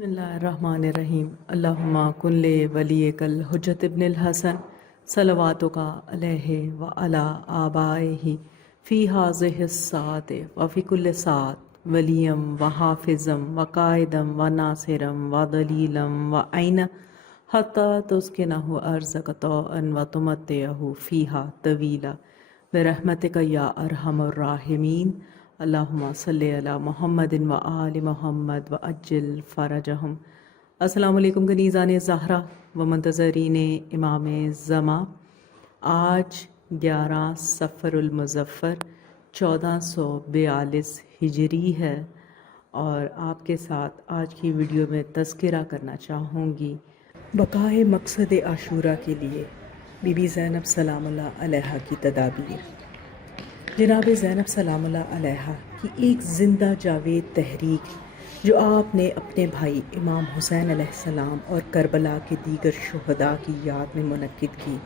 بسم اللہ الرحمن الرحیم اللہم کن ولیک الحجت ابن الحسن صلواتک علیہ وعلی آبائہ فی ہذہ الساعۃ وفی کل ساعۃ ولیم وحافظم وقائدم وناصرم ودلیلم وعین حتی تسکنہ ارضک طوعا وتمتعہ فیہا طویلا برحمتک یا ارحم الراحمین اللہم صلی علی محمد و آل محمد و اجل فرجہم۔ السلام علیکم کنیزان زہرا و منتظرین امام زمان۔ آج 11 صفر المظفر 1442 ہجری ہے اور آپ کے ساتھ آج کی ویڈیو میں تذکرہ کرنا چاہوں گی بقائے مقصد عاشورہ کے لیے بی بی زینب سلام اللہ علیہا کی تدابیر۔ جناب زینب سلام اللہ علیہا کی ایک زندہ جاوید تحریک جو آپ نے اپنے بھائی امام حسین علیہ السلام اور کربلا کے دیگر شہداء کی یاد میں منعقد کی،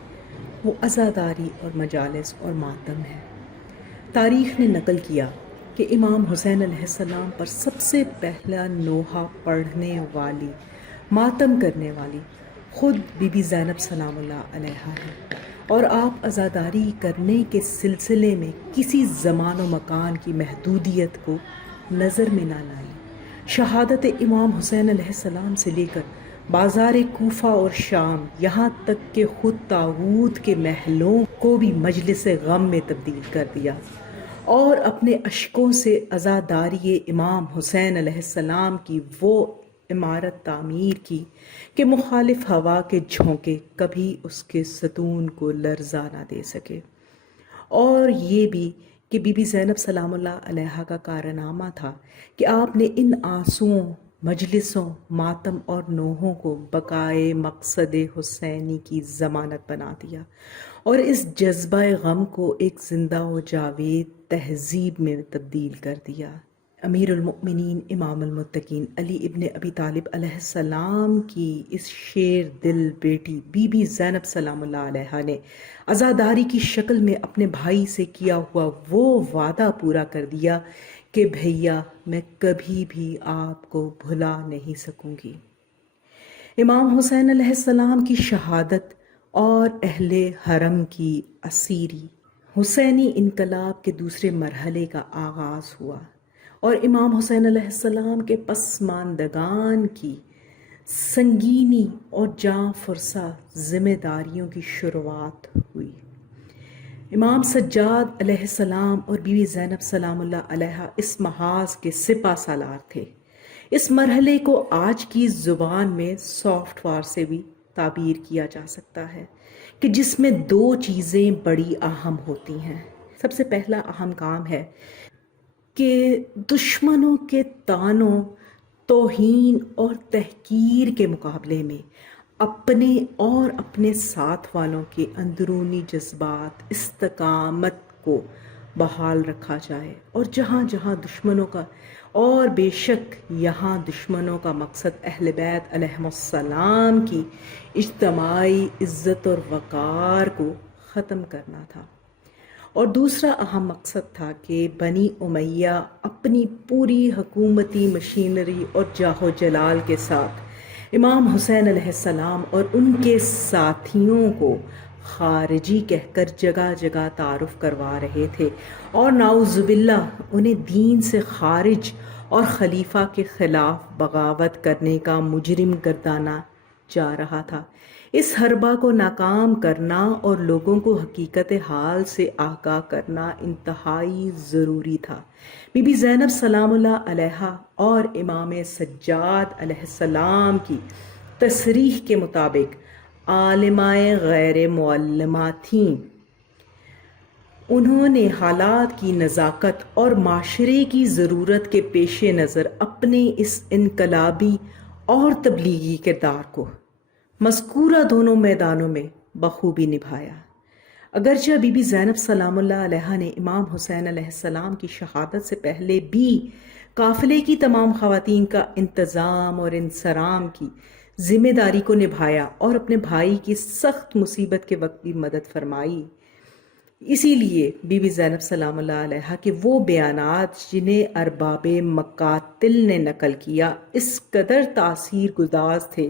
وہ عزاداری اور مجالس اور ماتم ہے۔ تاریخ نے نقل کیا کہ امام حسین علیہ السلام پر سب سے پہلا نوحہ پڑھنے والی، ماتم کرنے والی خود بی بی زینب سلام اللہ علیہا ہے، اور آپ عزاداری کرنے کے سلسلے میں کسی زمان و مکان کی محدودیت کو نظر میں نہ لائیں۔ شہادت امام حسین علیہ السلام سے لے کر بازار کوفہ اور شام، یہاں تک کہ خود طاغوت کے محلوں کو بھی مجلس غم میں تبدیل کر دیا، اور اپنے اشکوں سے عزاداری امام حسین علیہ السلام کی وہ عمارت تعمیر کی کہ مخالف ہوا کے جھونکے کبھی اس کے ستون کو لرزا نہ دے سکے۔ اور یہ بھی کہ بی بی زینب سلام اللہ علیہا کا کارنامہ تھا کہ آپ نے ان آنسوؤں، مجلسوں، ماتم اور نوحوں کو بقائے مقصد حسینی کی ضمانت بنا دیا، اور اس جذبہ غم کو ایک زندہ و جاوید تہذیب میں تبدیل کر دیا۔ امیر المؤمنین امام المتقین علی ابن ابی طالب علیہ السلام کی اس شیر دل بیٹی بی بی زینب سلام اللہ علیہا نے عزاداری کی شکل میں اپنے بھائی سے کیا ہوا وہ وعدہ پورا کر دیا کہ بھیا میں کبھی بھی آپ کو بھلا نہیں سکوں گی۔ امام حسین علیہ السلام کی شہادت اور اہل حرم کی اسیری، حسینی انقلاب کے دوسرے مرحلے کا آغاز ہوا، اور امام حسین علیہ السلام کے پسماندگان کی سنگینی اور جاں فرسا ذمہ داریوں کی شروعات ہوئی۔ امام سجاد علیہ السلام اور بی بی زینب سلام اللہ علیہا اس محاذ کے سپہ سالار تھے۔ اس مرحلے کو آج کی زبان میں سافٹ وار سے بھی تعبیر کیا جا سکتا ہے کہ جس میں دو چیزیں بڑی اہم ہوتی ہیں۔ سب سے پہلا اہم کام ہے کہ دشمنوں کے طعنوں، توہین اور تحقیر کے مقابلے میں اپنے اور اپنے ساتھ والوں کے اندرونی جذبات، استقامت کو بحال رکھا جائے، اور جہاں جہاں دشمنوں کا، اور بے شک یہاں دشمنوں کا مقصد اہل بیت علیہم السلام کی اجتماعی عزت اور وقار کو ختم کرنا تھا، اور دوسرا اہم مقصد تھا کہ بنی امیہ اپنی پوری حکومتی مشینری اور جاہ و جلال کے ساتھ امام حسین علیہ السلام اور ان کے ساتھیوں کو خارجی کہہ کر جگہ جگہ تعارف کروا رہے تھے، اور نعوذ باللہ انہیں دین سے خارج اور خلیفہ کے خلاف بغاوت کرنے کا مجرم گردانا جا رہا تھا۔ اس حربہ کو ناکام کرنا اور لوگوں کو حقیقت حال سے آگاہ کرنا انتہائی ضروری تھا۔ بی بی زینب سلام اللہ علیہا اور امام سجاد علیہ السلام کی تصریح کے مطابق عالمائے غیر معلمہ تھیں۔ انہوں نے حالات کی نزاکت اور معاشرے کی ضرورت کے پیش نظر اپنے اس انقلابی اور تبلیغی کردار کو مذکورہ دونوں میدانوں میں بخوبی نبھایا۔ اگرچہ بی بی زینب سلام اللہ علیہا نے امام حسین علیہ السلام کی شہادت سے پہلے بھی قافلے کی تمام خواتین کا انتظام اور انصرام کی ذمہ داری کو نبھایا اور اپنے بھائی کی سخت مصیبت کے وقت بھی مدد فرمائی، اسی لیے بی بی زینب سلام اللہ علیہ کے وہ بیانات جنہیں ارباب مقاتل نے نقل کیا اس قدر تاثیر گزار تھے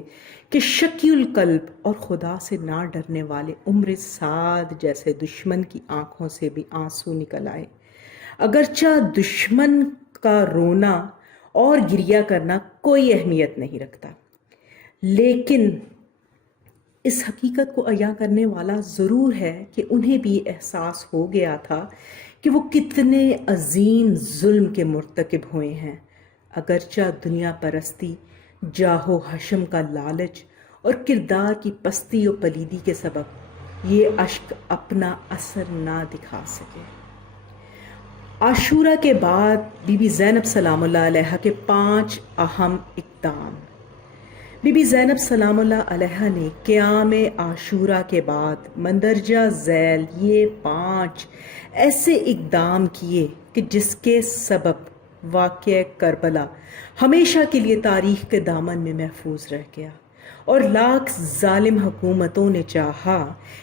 کہ شکی القلب اور خدا سے نہ ڈرنے والے عمر سعد جیسے دشمن کی آنکھوں سے بھی آنسو نکل آئے۔ اگرچہ دشمن کا رونا اور گریہ کرنا کوئی اہمیت نہیں رکھتا، لیکن اس حقیقت کو عیاں کرنے والا ضرور ہے کہ انہیں بھی احساس ہو گیا تھا کہ وہ کتنے عظیم ظلم کے مرتکب ہوئے ہیں۔ اگرچہ دنیا پرستی، جاہ و حشم کا لالچ اور کردار کی پستی و پلیدی کے سبب یہ اشک اپنا اثر نہ دکھا سکے۔ عاشورہ کے بعد بی بی زینب سلام اللہ علیہ کے 5 اہم اقدام۔ بی بی زینب سلام اللہ علیہ نے قیام عاشورہ کے بعد مندرجہ ذیل یہ 5 ایسے اقدام کیے کہ جس کے سبب واقعہ کربلا ہمیشہ کے لیے تاریخ کے دامن میں محفوظ رہ گیا، اور لاکھ ظالم حکومتوں نے چاہا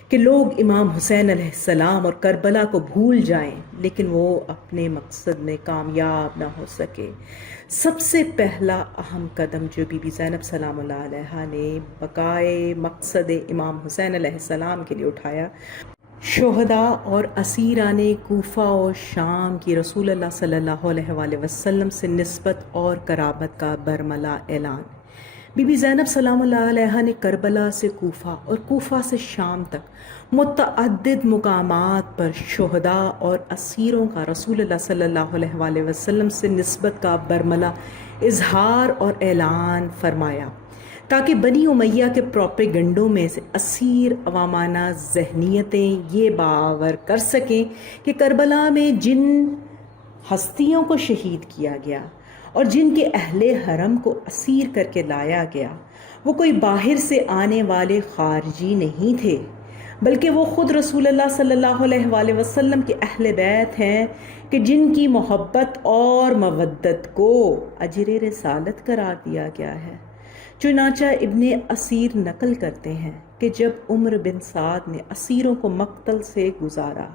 کہ لوگ امام حسین علیہ السلام اور کربلا کو بھول جائیں، لیکن وہ اپنے مقصد میں کامیاب نہ ہو سکے۔ سب سے پہلا اہم قدم جو بی بی زینب سلام اللہ علیہ نے بقائے مقصد امام حسین علیہ السلام کے لیے اٹھایا، شہداء اور اسیران کوفہ و شام کی رسول اللہ صلی اللہ علیہ وآلہ وسلم سے نسبت اور قرابت کا برملا اعلان۔ بی بی زینب سلام اللہ علیہ نے کربلا سے کوفہ اور کوفہ سے شام تک متعدد مقامات پر شہداء اور اسیروں کا رسول اللہ صلی اللہ علیہ وآلہ وسلم سے نسبت کا برملا اظہار اور اعلان فرمایا، تاکہ بنی امیہ کے پروپیگنڈوں میں سے اسیر عوامانہ ذہنیتیں یہ باور کر سکیں کہ کربلا میں جن ہستیوں کو شہید کیا گیا اور جن کے اہل حرم کو اسیر کر کے لایا گیا وہ کوئی باہر سے آنے والے خارجی نہیں تھے، بلکہ وہ خود رسول اللہ صلی اللہ علیہ وآلہ وسلم کے اہل بیت ہیں کہ جن کی محبت اور مودت کو اجر رسالت قرار دیا گیا ہے۔ چنانچہ ابن اسیر نقل کرتے ہیں کہ جب عمر بن سعد نے اسیروں کو مقتل سے گزارا،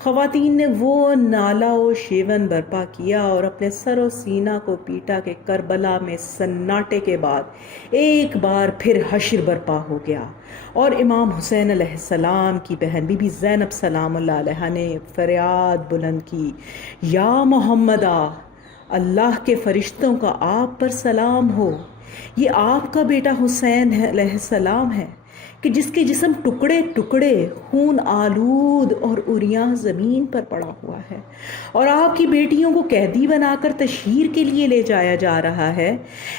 خواتین نے وہ نالہ و شیون برپا کیا اور اپنے سر و سینہ کو پیٹا کہ کربلا میں سناٹے کے بعد ایک بار پھر حشر برپا ہو گیا، اور امام حسین علیہ السلام کی بہن بی بی زینب سلام اللہ علیہ نے فریاد بلند کی، یا محمدہ، اللہ کے فرشتوں کا آپ پر سلام ہو، یہ آپ کا بیٹا حسین علیہ السلام ہے کہ جس کے جسم ٹکڑے ٹکڑے خون آلود اور عریاں زمین پر پڑا ہوا ہے، اور آپ کی بیٹیوں کو قیدی بنا کر تشہیر کے لیے لے جایا جا رہا ہے۔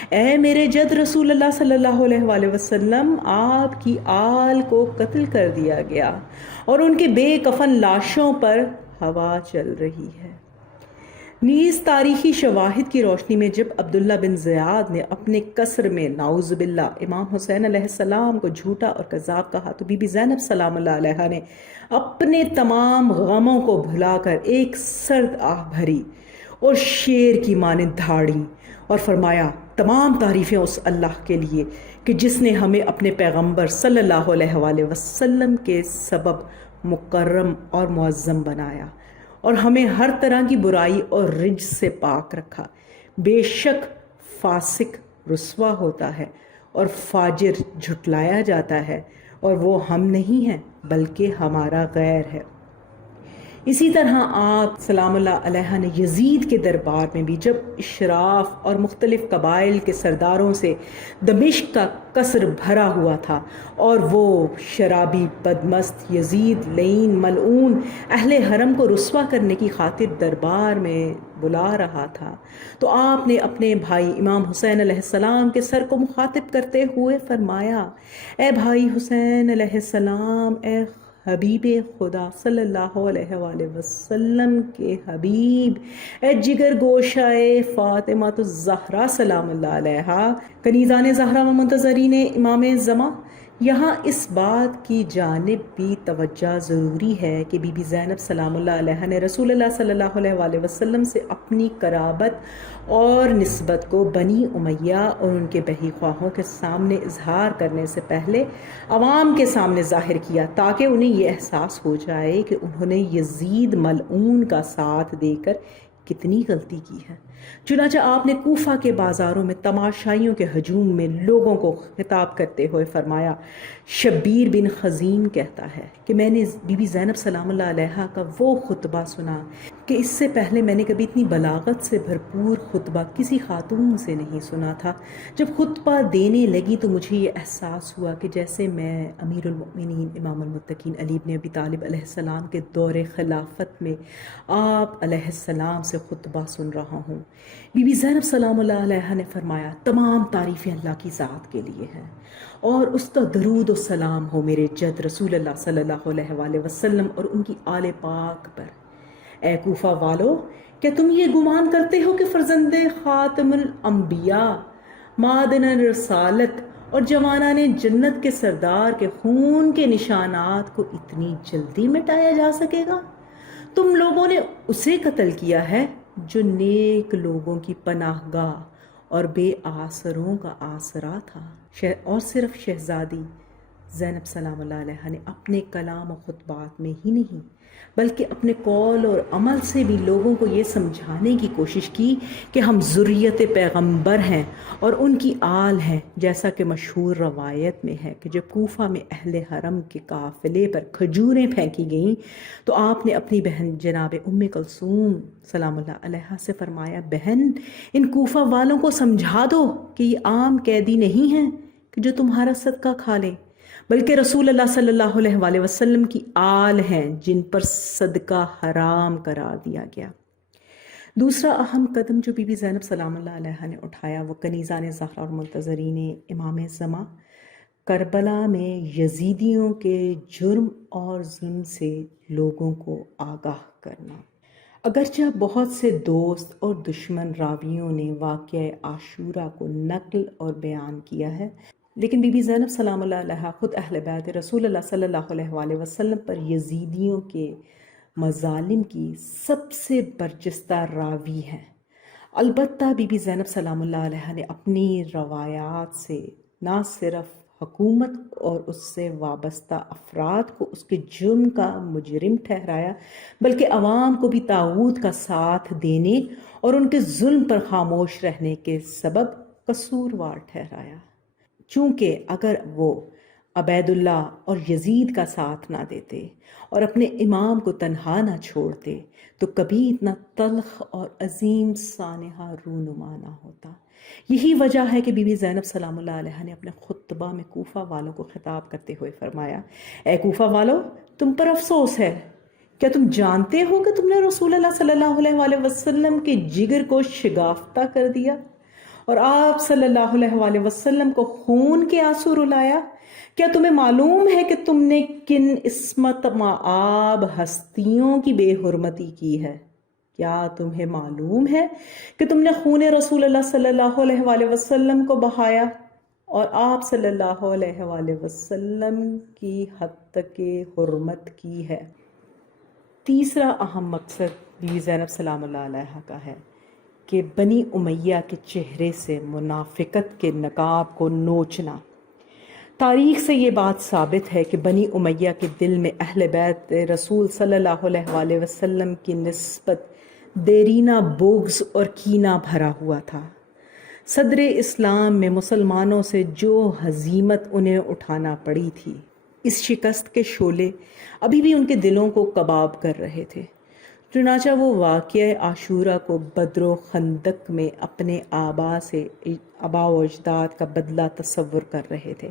اے میرے جد رسول اللہ صلی اللہ علیہ وآلہ وسلم، آپ کی آل کو قتل کر دیا گیا اور ان کے بے کفن لاشوں پر ہوا چل رہی ہے۔ نیز تاریخی شواہد کی روشنی میں جب عبداللہ بن زیاد نے اپنے قصر میں نعوذ باللہ امام حسین علیہ السلام کو جھوٹا اور کذاب کہا تو بی بی زینب سلام اللہ علیہ نے اپنے تمام غموں کو بھلا کر ایک سرد آہ بھری اور شیر کی مانند دھاڑی اور فرمایا، تمام تعریفیں اس اللہ کے لیے کہ جس نے ہمیں اپنے پیغمبر صلی اللہ علیہ وآلہ وسلم کے سبب مکرم اور معظم بنایا اور ہمیں ہر طرح کی برائی اور رجس سے پاک رکھا۔ بے شک فاسق رسوا ہوتا ہے اور فاجر جھٹلایا جاتا ہے، اور وہ ہم نہیں ہیں بلکہ ہمارا غیر ہے۔ اسی طرح آپ سلام اللہ علیہ نے یزید کے دربار میں بھی جب اشراف اور مختلف قبائل کے سرداروں سے دمشق کا قصر بھرا ہوا تھا اور وہ شرابی بدمست یزید لعین ملعون اہل حرم کو رسوا کرنے کی خاطر دربار میں بلا رہا تھا، تو آپ نے اپنے بھائی امام حسین علیہ السلام کے سر کو مخاطب کرتے ہوئے فرمایا، اے بھائی حسین علیہ السلام، اے حبیب خدا صلی اللہ علیہ وآلہ وسلم کے حبیب، اے جگر گوشائے فاطمہ الزہرا سلام اللہ علیہا، کنیزان زہرا و منتظرین امام زمان، یہاں اس بات کی جانب بھی توجہ ضروری ہے کہ بی بی زینب سلام اللہ علیہا نے رسول اللہ صلی اللہ علیہ وآلہ وسلم سے اپنی قرابت اور نسبت کو بنی امیہ اور ان کے بہی خواہوں کے سامنے اظہار کرنے سے پہلے عوام کے سامنے ظاہر کیا، تاکہ انہیں یہ احساس ہو جائے کہ انہوں نے یزید ملعون کا ساتھ دے کر کتنی غلطی کی ہے۔ چنانچہ آپ نے کوفہ کے بازاروں میں تماشائیوں کے ہجوم میں لوگوں کو خطاب کرتے ہوئے فرمایا، شبیر بن خزیم کہتا ہے کہ میں نے بی بی زینب سلام اللہ علیہا کا وہ خطبہ سنا کہ اس سے پہلے میں نے کبھی اتنی بلاغت سے بھرپور خطبہ کسی خاتون سے نہیں سنا تھا۔ جب خطبہ دینے لگی تو مجھے یہ احساس ہوا کہ جیسے میں امیر المؤمنین امام المتقین علی بن ابی طالب علیہ السلام کے دور خلافت میں آپ علیہ السلام سے خطبہ سن رہا ہوں۔ بی بی زینب سلام اللہ علیہا نے فرمایا، تمام تعریفیں اللہ کی ذات کے لیے ہیں اور اس کا درود و سلام ہو میرے جد رسول اللہ صلی اللہ علیہ وآلہ وسلم اور ان کی آل پاک پر۔ اے کوفہ والو، کیا تم یہ گمان کرتے ہو کہ فرزند خاتم الانبیاء، معدن رسالت اور جوانان جنت کے سردار کے خون کے نشانات کو اتنی جلدی مٹایا جا سکے گا؟ تم لوگوں نے اسے قتل کیا ہے جو نیک لوگوں کی پناہ گاہ اور بے آسروں کا آسرا تھا۔ اور صرف شہزادی زینب سلام اللہ علیہا نے اپنے کلام و خطبات میں ہی نہیں بلکہ اپنے قول اور عمل سے بھی لوگوں کو یہ سمجھانے کی کوشش کی کہ ہم ذریت پیغمبر ہیں اور ان کی آل ہیں، جیسا کہ مشہور روایت میں ہے کہ جب کوفہ میں اہل حرم کے قافلے پر کھجوریں پھینکی گئیں تو آپ نے اپنی بہن جناب ام کلثوم سلام اللہ علیہا سے فرمایا، بہن ان کوفہ والوں کو سمجھا دو کہ یہ عام قیدی نہیں ہیں کہ جو تمہارا صدقہ کھا لیں، بلکہ رسول اللہ صلی اللہ علیہ وآلہ وسلم کی آل ہیں جن پر صدقہ حرام قرار دیا گیا۔ دوسرا اہم قدم جو بی بی زینب سلام اللہ علیہا نے اٹھایا وہ کنیزان زہرا اور منتظرین امام زمان کربلا میں یزیدیوں کے جرم اور ظلم سے لوگوں کو آگاہ کرنا۔ اگرچہ بہت سے دوست اور دشمن راویوں نے واقعہ عاشورہ کو نقل اور بیان کیا ہے، لیکن بی بی زینب سلام اللہ علیہا خود اہل بیت رسول اللہ صلی اللہ علیہ وآلہ وسلم پر یزیدیوں کے مظالم کی سب سے برجستہ راوی ہیں۔ البتہ بی بی زینب سلام اللہ علیہا نے اپنی روایات سے نہ صرف حکومت اور اس سے وابستہ افراد کو اس کے جرم کا مجرم ٹھہرایا، بلکہ عوام کو بھی طاغوت کا ساتھ دینے اور ان کے ظلم پر خاموش رہنے کے سبب قصوروار ٹھہرایا۔ چونکہ اگر وہ عبید اللہ اور یزید کا ساتھ نہ دیتے اور اپنے امام کو تنہا نہ چھوڑتے تو کبھی اتنا تلخ اور عظیم سانحہ رونما نہ ہوتا۔ یہی وجہ ہے کہ بی بی زینب سلام اللہ علیہا نے اپنے خطبہ میں کوفہ والوں کو خطاب کرتے ہوئے فرمایا، اے کوفہ والو، تم پر افسوس ہے۔ کیا تم جانتے ہو کہ تم نے رسول اللہ صلی اللہ علیہ وآلہ وسلم کے جگر کو شگافتہ کر دیا اور آپ صلی اللہ علیہ وآلہ وسلم کو خون کے آنسو رلایا؟ کیا تمہیں معلوم ہے کہ تم نے کن عصمت مآب ہستیوں کی بے حرمتی کی ہے؟ کیا تمہیں معلوم ہے کہ تم نے خون رسول اللہ صلی اللہ علیہ وآلہ وسلم کو بہایا اور آپ صلی اللہ علیہ وآلہ وسلم کی حد تک حرمت کی ہے؟ تیسرا اہم مقصد بی بی زینب سلام اللہ علیہا کا ہے کہ بنی امیہ کے چہرے سے منافقت کے نقاب کو نوچنا۔ تاریخ سے یہ بات ثابت ہے کہ بنی امیہ کے دل میں اہل بیت رسول صلی اللہ علیہ وآلہ وسلم کی نسبت دیرینہ بغض اور کینہ بھرا ہوا تھا۔ صدر اسلام میں مسلمانوں سے جو ہزیمت انہیں اٹھانا پڑی تھی، اس شکست کے شعلے ابھی بھی ان کے دلوں کو کباب کر رہے تھے۔ چنانچہ وہ واقعہ عاشورہ کو بدر و خندق میں اپنے آبا و اجداد کا بدلہ تصور کر رہے تھے۔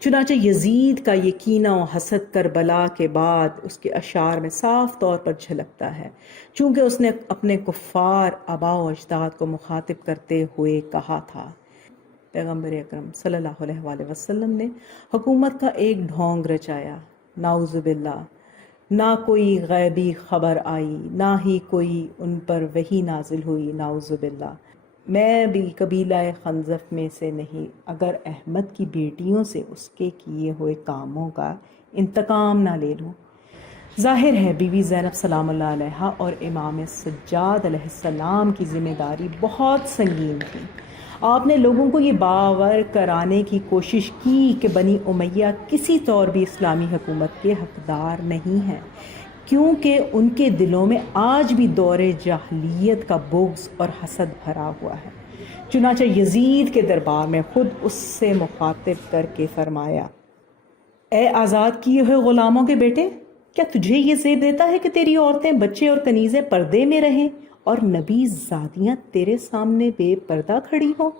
چنانچہ یزید کا یہ کینہ و حسد کربلا کے بعد اس کے اشعار میں صاف طور پر جھلکتا ہے، چونکہ اس نے اپنے کفار آبا و اجداد کو مخاطب کرتے ہوئے کہا تھا، پیغمبر اکرم صلی اللہ علیہ وآلہ وسلم نے حکومت کا ایک ڈھونگ رچایا، نعوذ باللہ، نہ کوئی غیبی خبر آئی، نہ ہی کوئی ان پر وحی نازل ہوئی، نعوذ باللہ۔ میں بھی قبیلہ خنزف میں سے نہیں، اگر احمد کی بیٹیوں سے اس کے کیے ہوئے کاموں کا انتقام نہ لے لوں۔ ظاہر ہے بی بی زینب سلام اللہ علیہا اور امام سجاد علیہ السلام کی ذمہ داری بہت سنگین تھی۔ آپ نے لوگوں کو یہ باور کرانے کی کوشش کی کہ بنی امیہ کسی طور بھی اسلامی حکومت کے حقدار نہیں ہیں، کیونکہ ان کے دلوں میں آج بھی دور جاہلیت کا بغض اور حسد بھرا ہوا ہے۔ چنانچہ یزید کے دربار میں خود اس سے مخاطب کر کے فرمایا، اے آزاد کیے ہوئے غلاموں کے بیٹے، کیا تجھے یہ زیب دیتا ہے کہ تیری عورتیں، بچے اور کنیزیں پردے میں رہیں اور نبی زادیاں تیرے سامنے بے پردہ کھڑی ہوں؟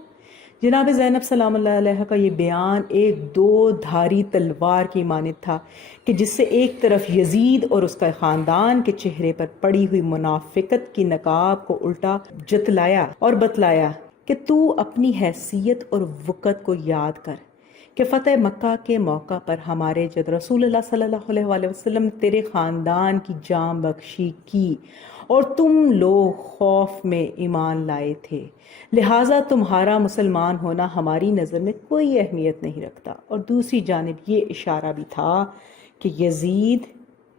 جناب زینب سلام اللہ علیہ کا یہ بیان ایک دو دھاری تلوار کی مانند تھا کہ جس سے ایک طرف یزید اور اس کا خاندان کے چہرے پر پڑی ہوئی منافقت کی نقاب کو الٹا جتلایا اور بتلایا کہ تو اپنی حیثیت اور وقت کو یاد کر کہ فتح مکہ کے موقع پر ہمارے جد رسول اللہ صلی اللہ علیہ وآلہ وسلم تیرے خاندان کی جان بخشی کی اور تم لوگ خوف میں ایمان لائے تھے، لہٰذا تمہارا مسلمان ہونا ہماری نظر میں کوئی اہمیت نہیں رکھتا۔ اور دوسری جانب یہ اشارہ بھی تھا کہ یزید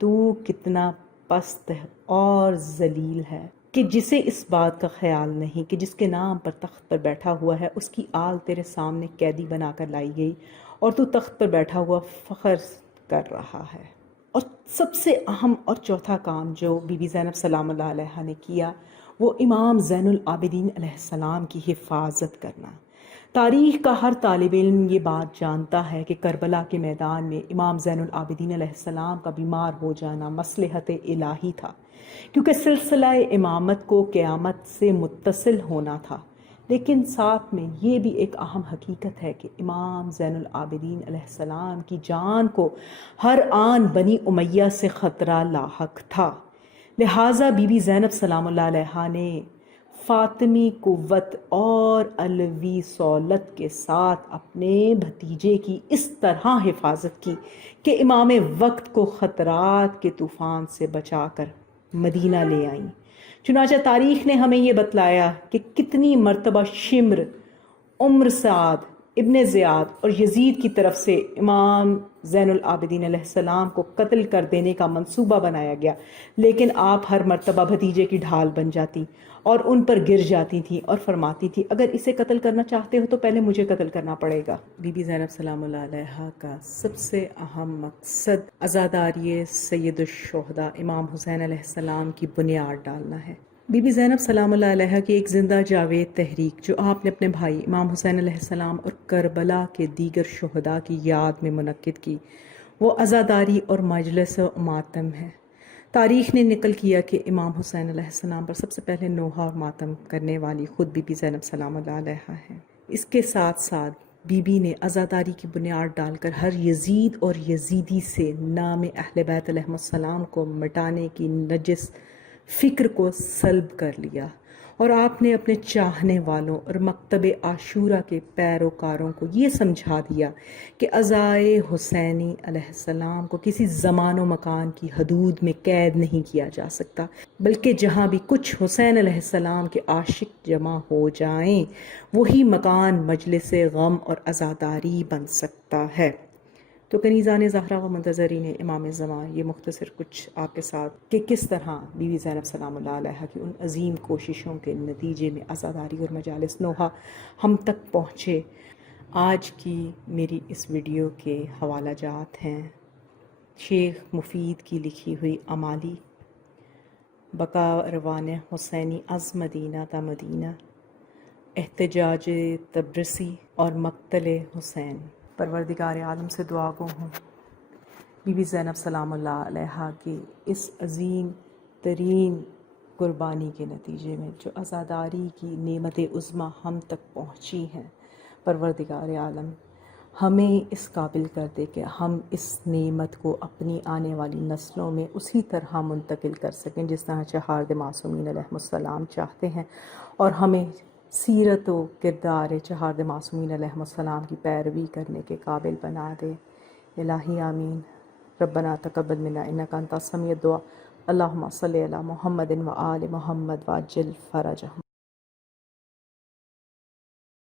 تو کتنا پست اور ذلیل ہے کہ جسے اس بات کا خیال نہیں کہ جس کے نام پر تخت پر بیٹھا ہوا ہے اس کی آل تیرے سامنے قیدی بنا کر لائی گئی اور تو تخت پر بیٹھا ہوا فخر کر رہا ہے۔ اور سب سے اہم اور چوتھا کام جو بی بی زینب سلام اللہ علیہ نے کیا وہ امام زین العابدین علیہ السلام کی حفاظت کرنا۔ تاریخ کا ہر طالب علم یہ بات جانتا ہے کہ کربلا کے میدان میں امام زین العابدین علیہ السلام کا بیمار ہو جانا مصلحت الہی تھا، کیونکہ سلسلہ امامت کو قیامت سے متصل ہونا تھا۔ لیکن ساتھ میں یہ بھی ایک اہم حقیقت ہے کہ امام زین العابدین علیہ السلام کی جان کو ہر آن بنی امیہ سے خطرہ لاحق تھا، لہٰذا بی بی زینب سلام اللہ علیہ نے فاطمی قوت اور علوی صولت کے ساتھ اپنے بھتیجے کی اس طرح حفاظت کی کہ امام وقت کو خطرات کے طوفان سے بچا کر مدینہ لے آئیں۔ چنانچہ تاریخ نے ہمیں یہ بتلایا کہ کتنی مرتبہ شمر، عمر سعد، ابن زیاد اور یزید کی طرف سے امام زین العابدین علیہ السلام کو قتل کر دینے کا منصوبہ بنایا گیا، لیکن آپ ہر مرتبہ بھتیجے کی ڈھال بن جاتی اور ان پر گر جاتی تھیں اور فرماتی تھی، اگر اسے قتل کرنا چاہتے ہو تو پہلے مجھے قتل کرنا پڑے گا۔ بی بی زینب سلام اللہ علیہ کا سب سے اہم مقصد عزاداری سید الشہداء امام حسین علیہ السلام کی بنیاد ڈالنا ہے۔ بی بی زینب سلام اللہ علیہ کی ایک زندہ جاوید تحریک جو آپ نے اپنے بھائی امام حسین علیہ السلام اور کربلا کے دیگر شہداء کی یاد میں منعقد کی، وہ عزاداری اور مجلس ماتم ہے۔ تاریخ نے نقل کیا کہ امام حسین علیہ السلام پر سب سے پہلے نوحہ اور ماتم کرنے والی خود بی بی زینب سلام اللہ علیہ ہے۔ اس کے ساتھ ساتھ بی بی نے عزاداری کی بنیاد ڈال کر ہر یزید اور یزیدی سے نام اہل بیت علیہ السلام کو مٹانے کی نجس فکر کو سلب کر لیا، اور آپ نے اپنے چاہنے والوں اور مکتب عاشورہ کے پیروکاروں کو یہ سمجھا دیا کہ عزائے حسینی علیہ السلام کو کسی زمان و مکان کی حدود میں قید نہیں کیا جا سکتا، بلکہ جہاں بھی کچھ حسین علیہ السلام کے عاشق جمع ہو جائیں وہی مکان مجلس غم اور عزاداری بن سکتا ہے۔ تو کنیزان زہرا و منتظرین امام زمان، یہ مختصر کچھ آپ کے ساتھ کہ کس طرح بی بی زینب سلام اللہ علیہ کی ان عظیم کوششوں کے نتیجے میں عزاداری اور مجالس نوحہ ہم تک پہنچے۔ آج کی میری اس ویڈیو کے حوالہ جات ہیں شیخ مفید کی لکھی ہوئی امالی، بقا روان حسینی از مدینہ تا مدینہ، احتجاج تبرسی اور مقتل حسین۔ پروردگار عالم سے دعا گو ہوں بی بی زینب سلام اللہ علیہ کی اس عظیم ترین قربانی کے نتیجے میں جو عزاداری کی نعمت عظمیٰ ہم تک پہنچی ہیں، پروردگار عالم ہمیں اس قابل کر دے کہ ہم اس نعمت کو اپنی آنے والی نسلوں میں اسی طرح منتقل کر سکیں جس طرح چہارد معصومین علیہ السلام چاہتے ہیں، اور ہمیں سیرت و کردار چہارد معصومین علیہ السلام کی پیروی کرنے کے قابل بنا دے۔ الہی آمین۔ ربنا تقبل منا انک انت السمیع الدعاء، اللہم صلی علی محمد و آل محمد وعجل فرجہم۔